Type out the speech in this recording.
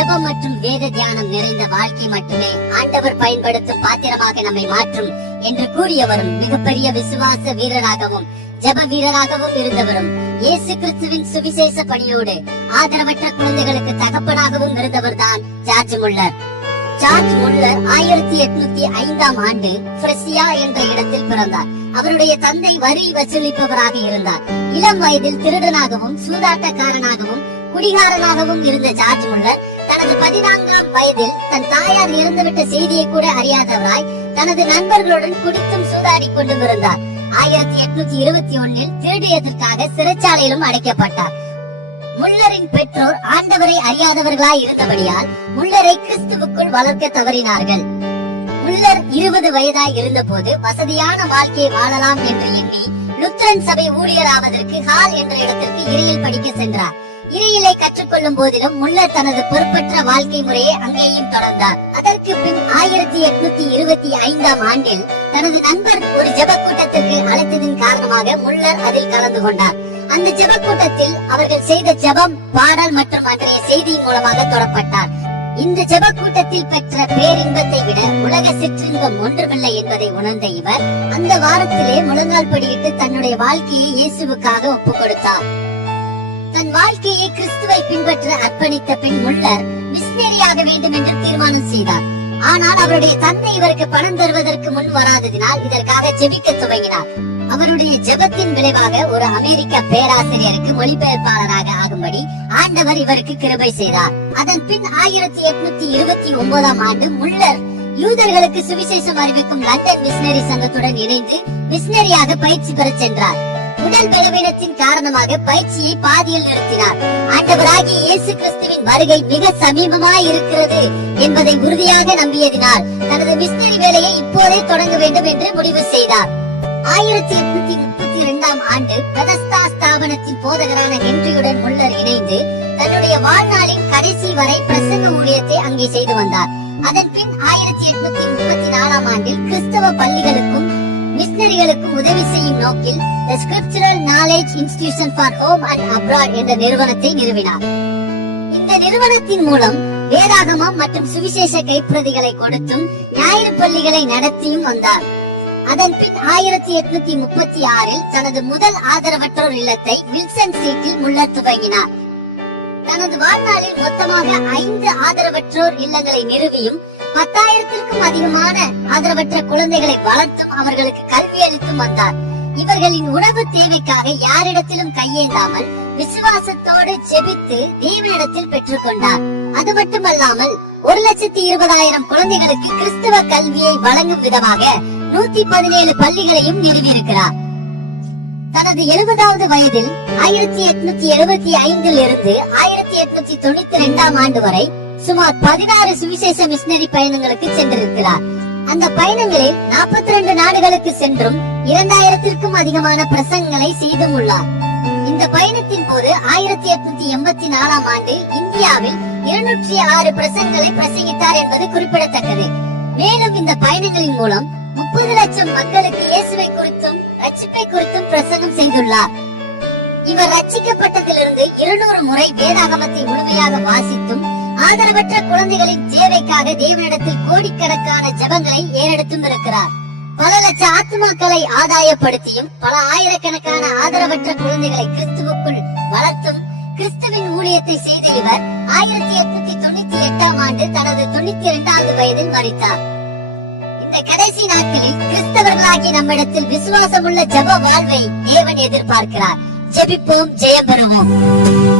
ஜெபம் மற்றும் வேத தியானம் நிறைந்த வாழ்க்கை மட்டுமே ஆண்டவர் பயன்படுத்தும் பாத்திரமாக நம்மை மாற்றும் என்று கூறியவரும் மிகப்பெரிய விசுவாச வீரராகவும் ஜப வீரராகவும் இருந்தவரும் இயேசு கிறிஸ்துவின் சுவிசேஷ பணியோடு ஆதரவற்ற குழந்தைகளுக்கு தகப்பனாகவும் இருந்தவர் தான் ஜார்ஜ் முல்லர். ஜார்ஜ் முல்லர் ஆயிரத்தி எட்நூத்தி ஐந்தாம் ஆண்டு பிரசியா என்ற இடத்தில் பிறந்தார். அவருடைய தந்தை வரி வசூலிப்பவராக இருந்தார். இளம் வயதில் திருடனாகவும் சூதாட்டக்காரனாகவும் குடிகாரனாகவும் இருந்த ஜார்ஜ் முல்லர் தனது பதினான்காம் வயதில் தன் தாயார் இறந்துவிட்ட செய்தியை கூட அறியாதவராய் தனது நண்பர்களுடன் குடித்தும் சூதாடி கொண்டும் இருந்தார் ஆயிரத்தி எட்நூத்தி இருபத்தி ஒன்னில் திருடியதற்காக சிறைச்சாலையிலும் அடைக்கப்பட்டார். முள்ளரின் பெற்றோர் ஆண்டவரை அறியாதவர்களாய் இருந்தபடியால் முள்ளரை கிறிஸ்துவுக்குள் வளர்க்க தவறினார்கள். முள்ளர் இருபது வயதாய் இருந்தபோது வசதியான வாழ்க்கையை வாழலாம் என்று எண்ணி லுத்தரன் சபை ஊழியராவதற்கு ஹால் என்ற இடத்திற்கு இறையில் படிக்க சென்றார். இணையிலை கற்றுக்கொள்ளும் போதிலும் முல்லர் தனது பொறுப்பற்ற வாழ்க்கை முறையை அங்கேயும் தொடர்ந்தார். அதற்கு பின் ஆயிரத்தி எட்நூத்தி இருபத்தி ஐந்தாம் ஆண்டில் தனது நண்பர் ஒரு ஜெப கூட்டத்திற்கு அழைத்ததின் காரணமாக முல்லர் அதில் கலந்து கொண்டார். அந்த ஜெப கூட்டத்தில் அவர்கள் செய்த ஜெபம் பாடல் மற்றும் அன்றைய செய்தி மூலமாக தொடப்பட்டார். இந்த ஜெப கூட்டத்தில் பெற்ற பேரின்பத்தை விட உலக சிற்றின்பம் ஒன்றுமில்லை என்பதை உணர்ந்த இவர் அந்த வாரத்திலே முழங்கால் படியிட்டு தன்னுடைய வாழ்க்கையை இயேசுவுக்காக ஒப்புக் கொடுத்தார் தன் வாழ்க்கையை கிறிஸ்துவை பின்பற்ற அர்ப்பணித்த பின் முள்ளர் மிஷினரியாக வேண்டும் என்று தீர்மானம் செய்தார். ஆனால் அவருடைய தந்தை இவருக்கு பணம் தருவதற்கு முன் வராததினால் இதற்காக ஜெபிக்க துவங்கினார். அவருடைய ஜெபத்தின் விளைவாக ஒரு அமெரிக்க பேராசிரியருக்கு மொழிபெயர்ப்பாளராக ஆகும்படி ஆண்டவர் இவருக்கு கிருபை செய்தார். அதன் பின் ஆயிரத்தி எட்நூத்தி இருபத்தி ஒன்பதாம் ஆண்டு முள்ளர் யூதர்களுக்கு சுவிசேஷம் அறிவிக்கும் லண்டன் மிஷினரி சங்கத்துடன் இணைந்து மிஷினரியாக பயிற்சி பெற சென்றார். உடல் பலவீனத்தின் காரணமாக பயிற்சியை பாதியில் நிறுத்தினார். ஆண்டவராகிய இயேசு கிறிஸ்துவின் வருகை மிக சமீபமாய் இருக்கிறது என்பதை உறுதியாக நம்பியதினால் தனது மிஷினரி வேலையை இப்போதே தொடங்க வேண்டும் என்று முடிவு செய்தார். ஆயிரத்தி எட்நூத்தி முப்பத்தி இரண்டாம் ஆண்டு பெதஸ்தா ஸ்தாபனத்தின் போதகரான ஹென்ரியுடன் முள்ளர் இணைந்து தன்னுடைய வாழ்நாளின் கடைசி வரை பிரசங்க ஊழியத்தை அங்கே செய்து வந்தார். அதன் பின் ஆயிரத்தி எட்நூத்தி முப்பத்தி நாலாம் ஆண்டில் கிறிஸ்தவ பள்ளிகளுக்கு நோக்கில் the scriptural knowledge institution for home and abroad என்ற நிறுவனத்தை நிறுவினார். இந்த நிறுவனத்தின் மூலம் வேதாகமம் மற்றும் சுவிசேஷ கைப்பிரதிகளை கொடுத்தும் ஞாயிறு பள்ளிகளை நடத்தியும் வந்தார். அதன் பின் ஆயிரத்தி எட்நூத்தி முப்பத்தி ஆறில் தனது முதல் ஆதரவற்றோர் இல்லத்தை வில்சன் சீட்டில் முள்ளர் துவங்கினார். தனது வாழ்நாளில் மொத்தமாக ஐந்து ஆதரவற்றோர் இல்லங்களை நிறுவியும் பத்தாயிரத்திற்கும் அதிகமான ஆதரவற்ற குழந்தைகளை வளர்த்தும் அவர்களுக்கு கல்வி அளித்தும் வந்தார். இவர்களின் உணவு தேவைக்காக யாரிடத்திலும் கையேந்தாமல் விசுவாசத்தோடு ஜெபித்து தேவனிடத்தில் பெற்றுக்கொண்டார். அது மட்டுமல்லாமல் ஒரு லட்சத்தி இருபதாயிரம் குழந்தைகளுக்கு கிறிஸ்துவ கல்வியை வழங்கும் விதமாக நூத்தி பதினேழு பள்ளிகளையும் நிறுவியிருக்கிறார். தனது எழுபதாவது வயதில் ஆயிரத்தி எட்நூத்தி எழுபத்தி ஐந்தில் இருந்து ஆயிரத்தி எட்நூத்தி தொண்ணூத்தி இரண்டாம் ஆண்டு வரை சுமார் பதினாறு சுவிசேஷ மிஷினரி பயணங்களுக்கு சென்றிருக்கிறார். அந்த பயணங்களில் நாற்பத்தி ரெண்டு நாடுகளுக்கு சென்றும் இரண்டாயிரத்திற்கும் அதிகமான பிரசங்களை செய்தும் உள்ளார் இந்த பயணத்தின் போது ஆயிரத்தி எட்நூத்தி எண்பத்தி நாலாம் ஆண்டு இந்தியாவில் இருநூற்றி ஆறு பிரசங்களை பிரசங்கித்தார் என்பது குறிப்பிடத்தக்கது. மேலும் இந்த பயணங்களின் மூலம் முப்பது லட்சம் மக்களுக்கு இயேசுவை குறித்தும் ரட்சிப்பை குறித்தும் பிரசங்கம் செய்துள்ளார். இவர் ரட்சிக்கப்பட்டதிலிருந்து இருநூறு முறை வேதாகமத்தை முழுமையாக வாசித்தும் ஆதரவற்ற குழந்தைகளின் தேவைக்காக தேவனிடத்தில் கோடிக்கணக்கான ஜபங்களை ஏறெடுத்தும் இருக்கிறார். பல லட்ச ஆத்மாக்களை ஆதாயப்படுத்தியும் பல ஆயிரக்கணக்கான ஆதரவற்ற குழந்தைகளை கிறிஸ்துவுக்குள் வளர்த்தும் கிறிஸ்துவின் ஊழியத்தை செய்த இவர் ஆயிரத்தி எட்நூத்தி தொண்ணூத்தி எட்டாம் ஆண்டு தனது தொண்ணூத்தி இரண்டாவது வயதில் மறித்தார். இந்த கடைசி நாட்களில் கிறிஸ்தவர்களாகி நம்மிடத்தில் விசுவாசமுள்ள ஜப வாழ்வை தேவன் எதிர்பார்க்கிறார். ஜெபிப்போம் ஜெயம் பெறுவோம்